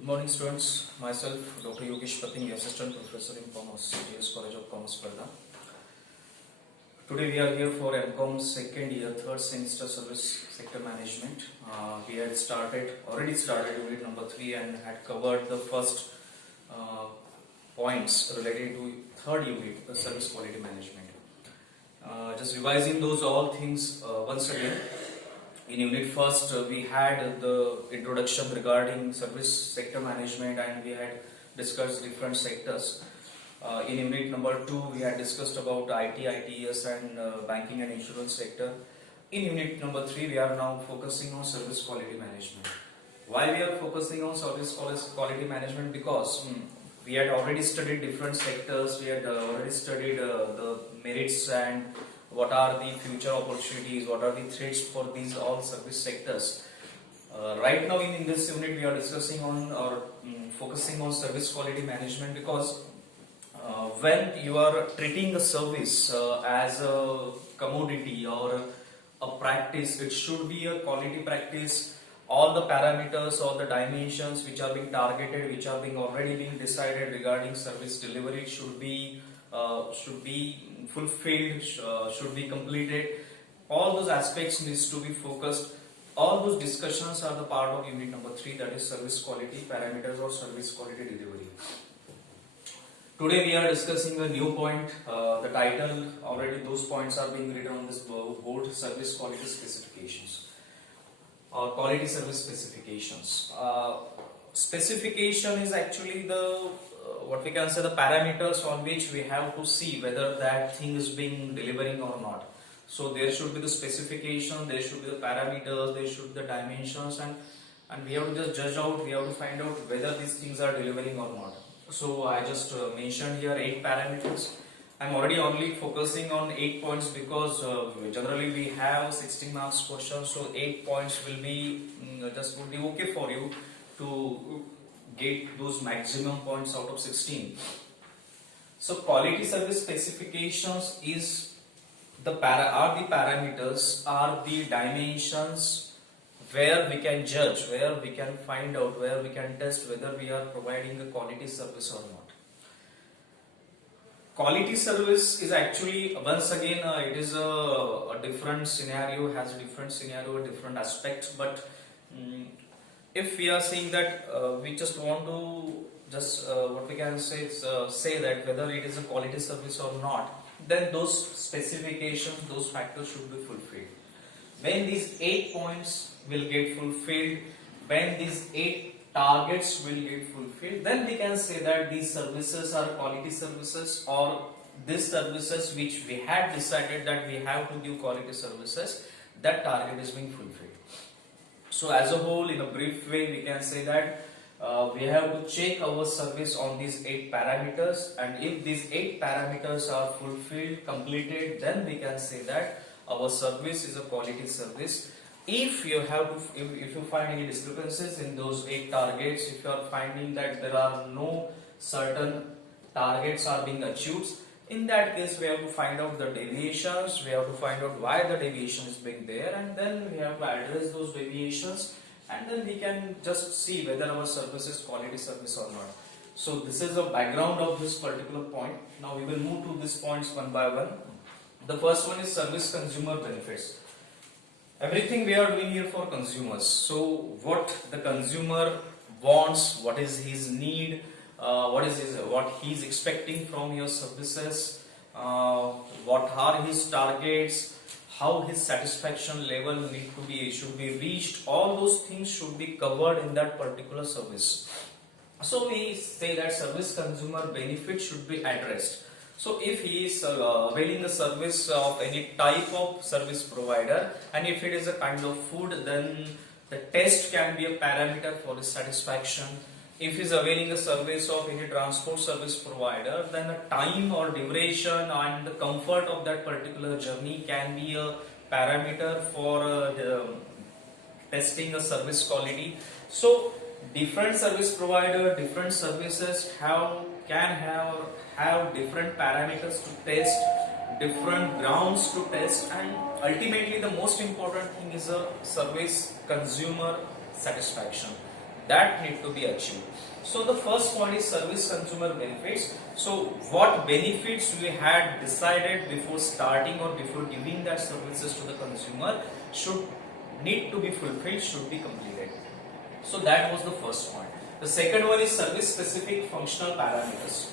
Good morning, students. Myself, Dr. Yogesh Pating, Assistant Professor in Commerce, GS College of Commerce, Parda. Today we are here for MCOM second year, third semester Service Sector Management. We had already started unit number 3 and had covered the first points related to third unit, the Service Quality Management. Just revising those all things once again. In unit first, we had the introduction regarding service sector management and we had discussed different sectors. In unit number 2, we had discussed about IT, ITES and banking and insurance sector. In unit number 3, we are now focusing on service quality management. Why we are focusing on service quality management? Because we had already studied different sectors, we had already studied the merits and what are the future opportunities, what are the threats for these all service sectors. Right now in this unit we are discussing on or focusing on service quality management because when you are treating a service as a commodity or a practice, it should be a quality practice. All the parameters, all the dimensions which are being targeted, which are being already being decided regarding service delivery should be fulfilled, should be completed. All those aspects needs to be focused. All those discussions are the part of unit number 3, that is service quality parameters or service quality delivery. Today we are discussing a new point. The title, already those points are being written on this board, service quality specifications or quality service specifications. Specification is actually the what we can say the parameters on which we have to see whether that thing is being delivering or not. So there should be the specification, there should be the parameters, there should be the dimensions, and we have to just judge out, we have to find out whether these things are delivering or not. So I just mentioned here 8 parameters. I'm already only focusing on 8 points because generally we have 16 marks questions, so 8 points will be would be okay for you to get those maximum points out of 16. So quality service specifications is the parameters, are the dimensions where we can judge, where we can find out, where we can test whether we are providing a quality service or not. Quality service is actually, once again, it is a different scenario, has a different scenario, a different aspect, but if we are saying that we just want to what we can say is say that whether it is a quality service or not, then those specifications, those factors should be fulfilled. When these 8 points will get fulfilled, when these 8 targets will get fulfilled, then we can say that these services are quality services, or these services which we had decided that we have to give quality services, that target is being fulfilled. So as a whole, in a brief way, we can say that we have to check our service on these 8 parameters, and if these 8 parameters are fulfilled, completed, then we can say that our service is a quality service. If you find any discrepancies in those 8 targets, if you are finding that there are no certain targets are being achieved, in that case we have to find out the deviations, we have to find out why the deviation is being there, and then we have to address those deviations, and then we can just see whether our service is quality service or not. So this is the background of this particular point. Now we will move to these points one by one. The first one is service consumer benefits. Everything we are doing here for consumers. So what the consumer wants, what is his need, what he's expecting from your services, what are his targets, how his satisfaction level should be reached. All those things should be covered in that particular service. So we say that service consumer benefit should be addressed. So if he is availing a service of any type of service provider, and if it is a kind of food, then the taste can be a parameter for his satisfaction. If he is availing a service of any transport service provider, then the time or duration and the comfort of that particular journey can be a parameter for testing a service quality. So different service provider, different services can have different parameters to test, different grounds to test, and ultimately the most important thing is a service consumer satisfaction. that need to be achieved. So the first point is service consumer benefits. So what benefits we had decided before starting or before giving that services to the consumer should need to be fulfilled, should be completed. So that was the first point. The second one is service specific functional parameters.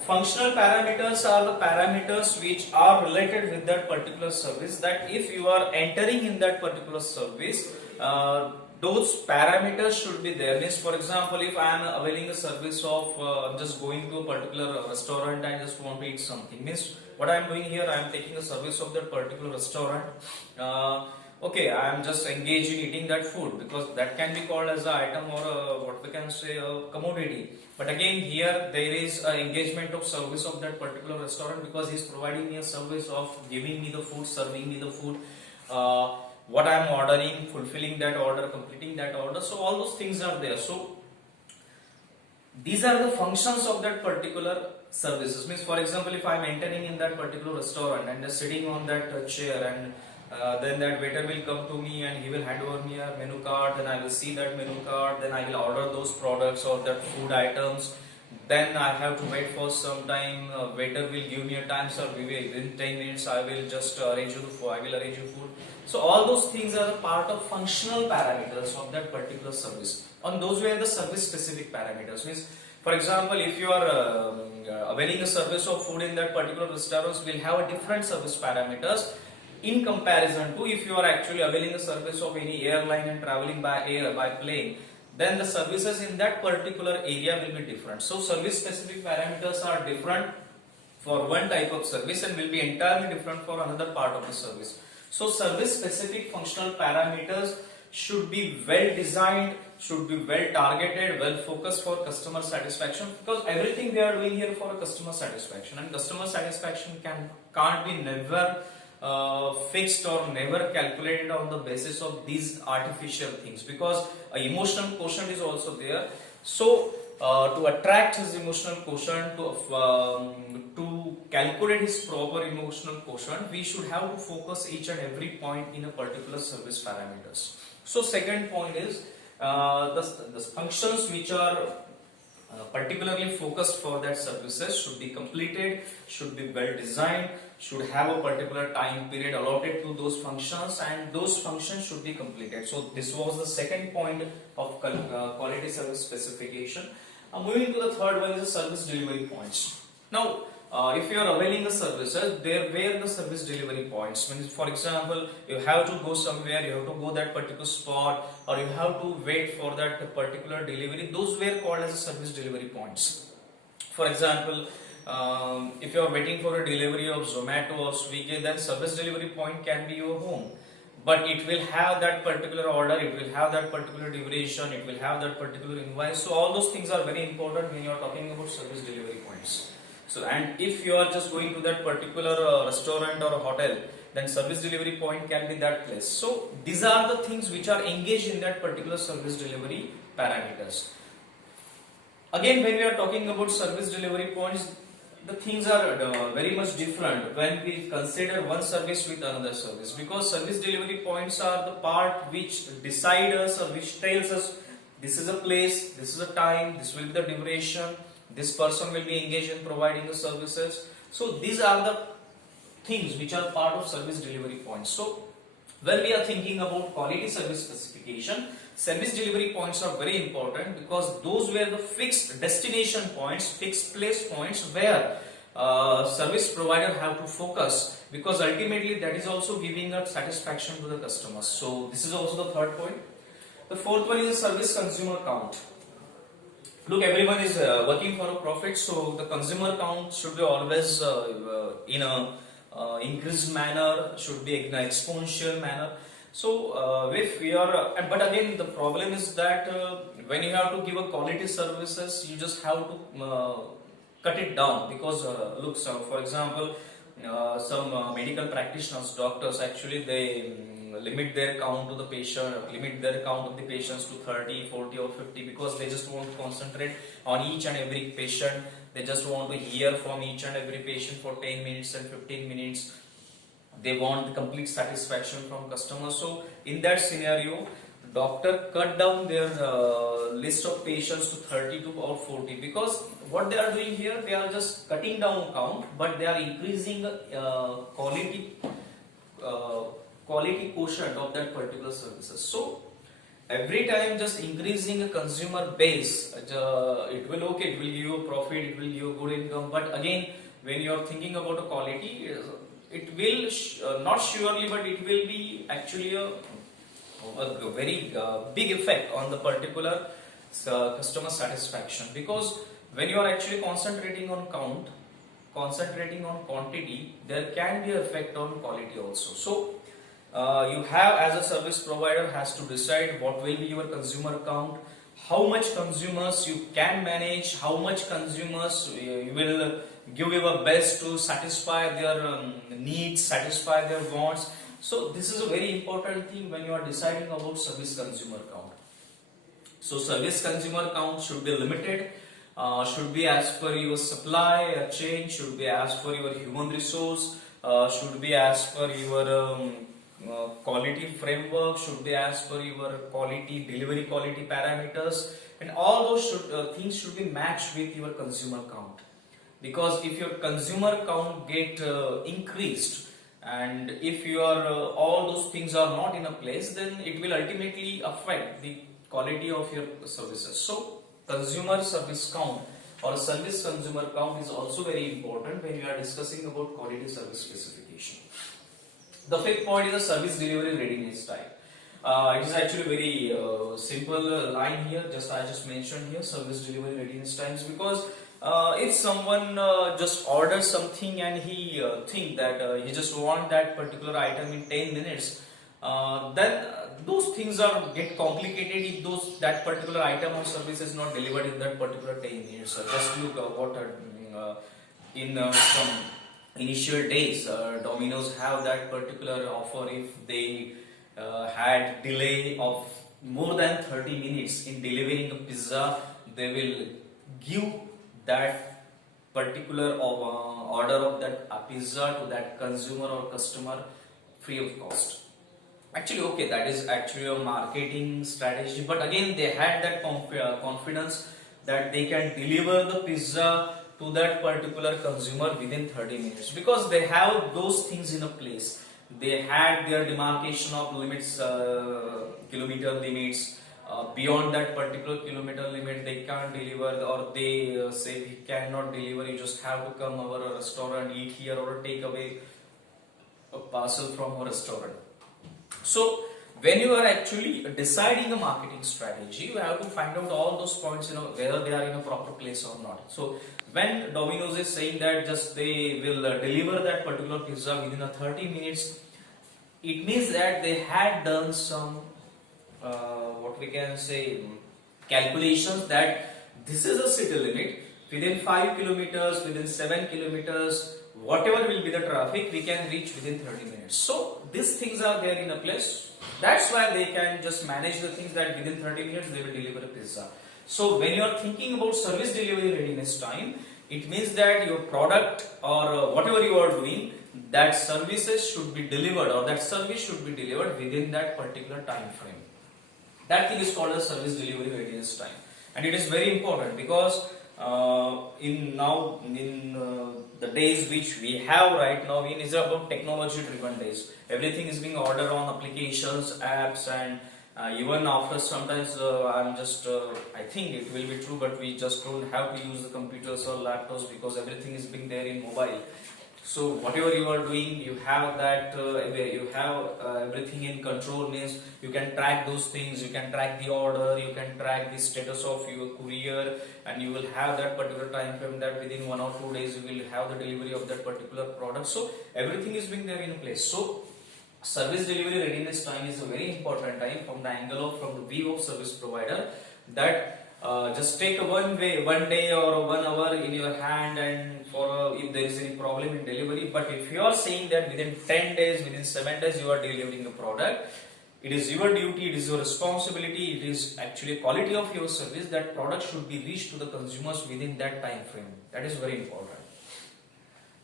Functional parameters are the parameters which are related with that particular service, that if you are entering in that particular service, those parameters should be there. Means, for example, if I am availing a service of just going to a particular restaurant and just want to eat something, means what I am doing here, I am taking a service of that particular restaurant. Okay, I am just engaged in eating that food because that can be called as an item or what we can say a commodity. But again, here there is an engagement of service of that particular restaurant because he is providing me a service of giving me the food, serving me the food, what I am ordering, fulfilling that order, completing that order. So all those things are there. So these are the functions of that particular services. Means, for example, if I am entering in that particular restaurant and just sitting on that chair, and then that waiter will come to me and he will hand over me a menu card, then I will see that menu card, then I will order those products or that food items. Then I have to wait for some time. Waiter will give me a time, sir. Within 10 minutes, I will just arrange you the food. I will arrange you food. So all those things are a part of functional parameters of that particular service. On those were the service specific parameters. Means, for example, if you are availing a service of food in that particular restaurant, will have a different service parameters in comparison to if you are actually availing a service of any airline and traveling by air, by plane, then the services in that particular area will be different. So service specific parameters are different for one type of service and will be entirely different for another part of the service. So service specific functional parameters should be well designed, should be well targeted, well focused for customer satisfaction, because everything we are doing here for a customer satisfaction, and customer satisfaction can't be never fixed or never calculated on the basis of these artificial things, because emotional quotient is also there. So to attract his emotional quotient, to calculate his proper emotional quotient, we should have to focus each and every point in a particular service parameters. So second point is the functions which are particularly focused for that services should be completed, should be well designed, should have a particular time period allotted to those functions, and those functions should be completed. So this was the second point of quality service specification. Moving to the third one is the service delivery points. Now if you are availing the services, there were the service delivery points. Means, for example, you have to go somewhere, you have to go that particular spot, or you have to wait for that particular delivery. Those were called as service delivery points. For example, if you are waiting for a delivery of Zomato or Swiggy, then service delivery point can be your home. But it will have that particular order, it will have that particular duration, it will have that particular invoice. So all those things are very important when you are talking about service delivery points. So, and if you are just going to that particular restaurant or a hotel, then service delivery point can be that place. So these are the things which are engaged in that particular service delivery parameters. Again, when we are talking about service delivery points, the things are very much different when we consider one service with another service, because service delivery points are the part which decide us or which tells us this is a place, this is a time, this will be the duration, this person will be engaged in providing the services. So these are the things which are part of service delivery points. So when we are thinking about quality service specification, service delivery points are very important, because those were the fixed destination points, fixed place points where service provider have to focus, because ultimately that is also giving a satisfaction to the customers. So this is also the third point. The fourth one is the service consumer count. Look, everyone is working for a profit, so the consumer count should be always in a increased manner, should be in an exponential manner. So if we are, but again the problem is that when you have to give a quality services, you just have to cut it down, because look, so for example, some medical practitioners, doctors, actually they limit their count to the patient, limit their count of the patients to 30, 40 or 50, because they just want to concentrate on each and every patient. They just want to hear from each and every patient for 10 minutes and 15 minutes. They want complete satisfaction from customers. So in that scenario, doctor cut down their list of patients to 32 or 40, because what they are doing here, they are just cutting down count, but they are increasing quality uh, quality quotient of that particular services. So every time just increasing a consumer base, it will okay, it will give you a profit, it will give you a good income, but again when you are thinking about a quality, it will not surely, but it will be actually a very big effect on the particular customer satisfaction, because when you are actually concentrating on count, concentrating on quantity, there can be effect on quality also. So you have, as a service provider, has to decide what will be your consumer count, how much consumers you can manage, how much consumers you will give your best to satisfy their needs, satisfy their wants. So this is a very important thing when you are deciding about service consumer count. So service consumer count should be limited, should be as per your supply chain, should be as per your human resource, should be as per your quality framework, should be as per your quality delivery quality parameters, and all those things should be matched with your consumer count. Because if your consumer count get increased, and if your all those things are not in a place, then it will ultimately affect the quality of your services. So consumer service count or service consumer count is also very important when you are discussing about quality service specification. The fifth point is the service delivery readiness time. It is actually very simple line here, I just mentioned here service delivery readiness times, because if someone just orders something and he think that he just want that particular item in 10 minutes, then those things are get complicated if that particular item or service is not delivered in that particular 10 minutes. Just look what in some initial days, Domino's have that particular offer. If they had delay of more than 30 minutes in delivering a pizza, they will give that particular order of that pizza to that consumer or customer free of cost. Actually, okay, that is actually a marketing strategy, but again they had that confidence that they can deliver the pizza to that particular consumer within 30 minutes, because they have those things in a place. They had their demarcation of limits, kilometer limits. Beyond that particular kilometer limit, they can't deliver, or they say we cannot deliver. You just have to come our restaurant, eat here, or take away a parcel from our restaurant. So when you are actually deciding a marketing strategy, you have to find out all those points, whether they are in a proper place or not. So when Domino's is saying that just they will deliver that particular pizza within a 30 minutes, it means that they had done some what we can say calculations that this is a city limit, within 5 kilometers, within 7 kilometers, whatever will be the traffic, we can reach within 30 minutes. So these things are there in a place. That's why they can just manage the things that within 30 minutes they will deliver a pizza. So when you are thinking about service delivery readiness time, it means that your product or whatever you are doing, that services should be delivered, or that service should be delivered within that particular time frame. That thing is called as service delivery readiness time, and it is very important because in the days which we have right now, it is about technology driven days. Everything is being ordered on applications, apps, and even after sometimes I think it will be true, but we just don't have to use the computers or laptops because everything is being there in mobile. So whatever you are doing, you have that everything in control, means you can track those things, you can track the order, you can track the status of your courier, and you will have that particular time frame that within 1 or 2 days you will have the delivery of that particular product. So everything is being there in place. So service delivery readiness time is a very important time from the angle of, from the view of service provider, that just take a one day or 1 hour in your hand, and for if there is any problem in delivery. But if you are saying that within 10 days, within 7 days you are delivering the product, it is your duty, it is your responsibility, it is actually quality of your service, that product should be reached to the consumers within that time frame. That is very important.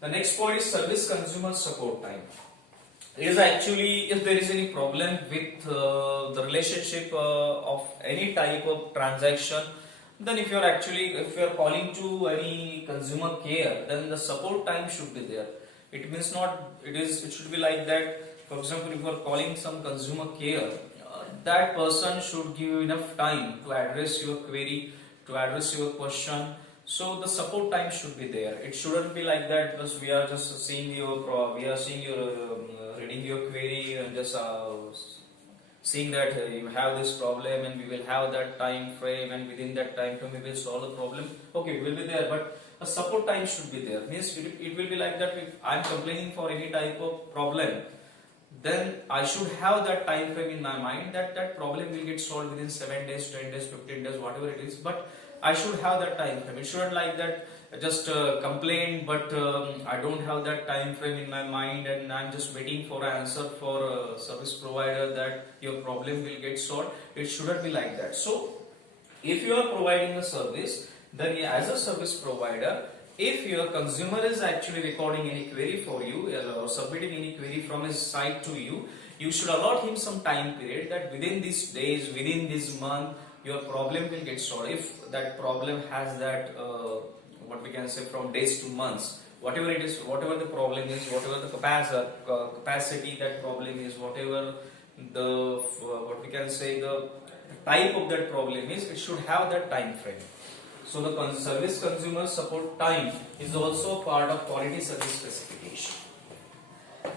The next point is service consumer support time. It is actually if there is any problem with the relationship of any type of transaction, then if you are calling to any consumer care, then the support time should be there. It means not it should be like that. For example, if you are calling some consumer care, that person should give you enough time to address your query, to address your question. So the support time should be there. It shouldn't be like that because we are just seeing your reading your query and just seeing that you have this problem and we will have that time frame and within that time frame we will solve the problem. Okay, it will be there, but a support time should be there. Means it will be like that. If I am complaining for any type of problem, then I should have that time frame in my mind that that problem will get solved within 7 days, 10 days, 15 days, whatever it is. But I should have that time frame. It shouldn't like that just complain, but I don't have that time frame in my mind and I'm just waiting for an answer for a service provider that your problem will get solved. It shouldn't be like that. So if you are providing a service, then as a service provider, if your consumer is actually recording any query for you or submitting any query from his side to you, you should allot him some time period that within these days, within this month, your problem will get solved. If that problem has that, what we can say, from days to months, whatever it is, whatever the problem is, whatever the capacity that problem is, whatever the, what we can say, the type of that problem is, it should have that time frame. So the service consumer support time is also part of quality service specification.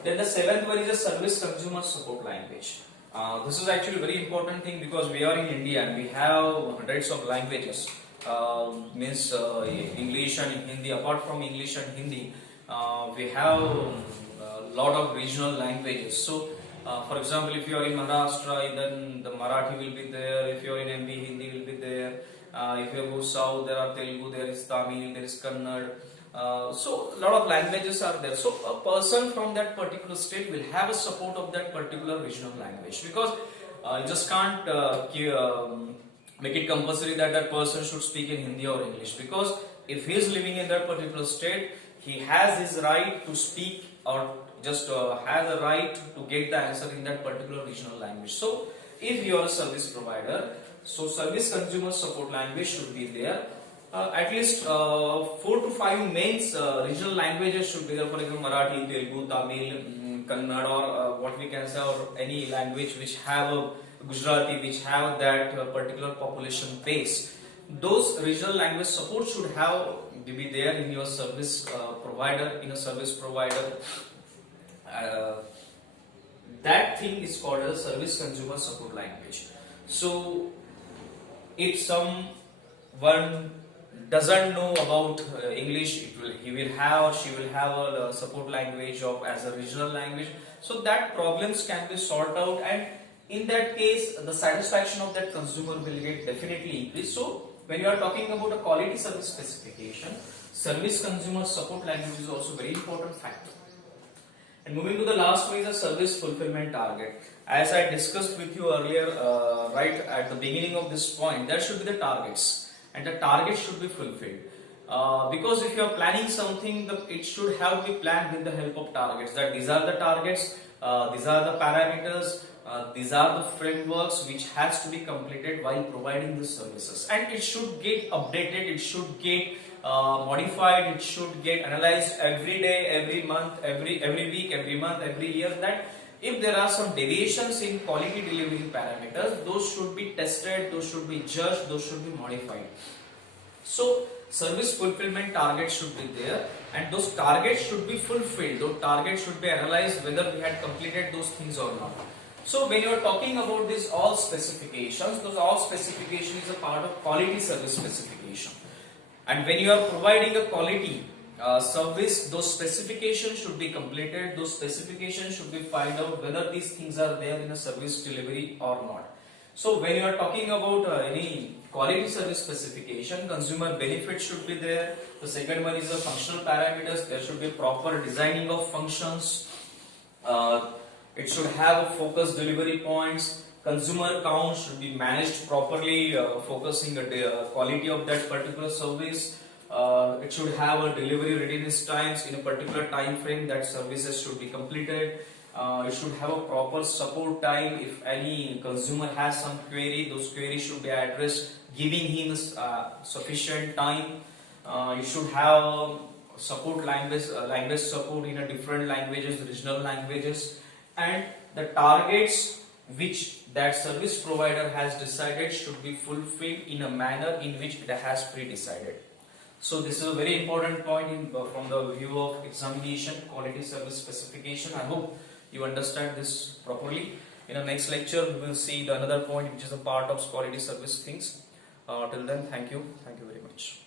Then the seventh one is a service consumer support language. This is actually a very important thing because we are in India and we have hundreds of languages. Means English and Hindi. Apart from English and Hindi, we have a lot of regional languages. So, for example, if you are in Maharashtra, then the Marathi will be there. If you are in MP, Hindi will be there. If you go south, there are Telugu, there is Tamil, there is Kannada. So a lot of languages are there. So a person from that particular state will have a support of that particular regional language because you just can't make it compulsory that that person should speak in Hindi or English, because if he is living in that particular state, he has his right to speak or just has a right to get the answer in that particular regional language. So if you are a service provider, so service consumer support language should be there. At least 4 to 5 main regional languages should be there. For example, Marathi, Telugu, Tamil, Kannada, or what we can say, or any language which have a Gujarati, which have that particular population base. Those regional language support should have to be there in your service provider, in a service provider. That thing is called a service consumer support language. So if someone doesn't know about English, he will have or she will have a support language of as a regional language. So that problems can be sorted out, and in that case, the satisfaction of that consumer will get definitely increased. So when you are talking about a quality service specification, service consumer support language is also very important factor. And moving to the last one is a service fulfillment target. As I discussed with you earlier, right at the beginning of this point, there should be the targets, and the target should be fulfilled. Because if you are planning something, it should have to be planned with the help of targets. That these are the targets, these are the parameters, these are the frameworks which has to be completed while providing the services, and it should get updated, it should get modified, it should get analyzed every day, every month, every week, every month, every year. That if there are some deviations in quality delivery parameters, those should be tested, those should be judged, those should be modified. So service fulfillment targets should be there, and those targets should be fulfilled. Those targets should be analyzed whether we had completed those things or not. So when you are talking about these all specifications, those all specification is a part of quality service specification. And when you are providing a quality service, those specifications should be completed. Those specifications should be find out whether these things are there in a service delivery or not. So when you are talking about any quality service specification, consumer benefit should be there. The second one is the functional parameters. There should be proper designing of functions. It should have focused delivery points. Consumer count should be managed properly, focusing the quality of that particular service. It should have a delivery readiness times in a particular time frame that services should be completed. You should have a proper support time. If any consumer has some query, those queries should be addressed, giving him sufficient time. You should have support language support in a different languages, regional languages, and the targets which that service provider has decided should be fulfilled in a manner in which it has pre-decided. So this is a very important point from the view of examination, quality service specification. I hope you understand this properly. In the next lecture, we will see the another point which is a part of quality service things. Till then, thank you very much.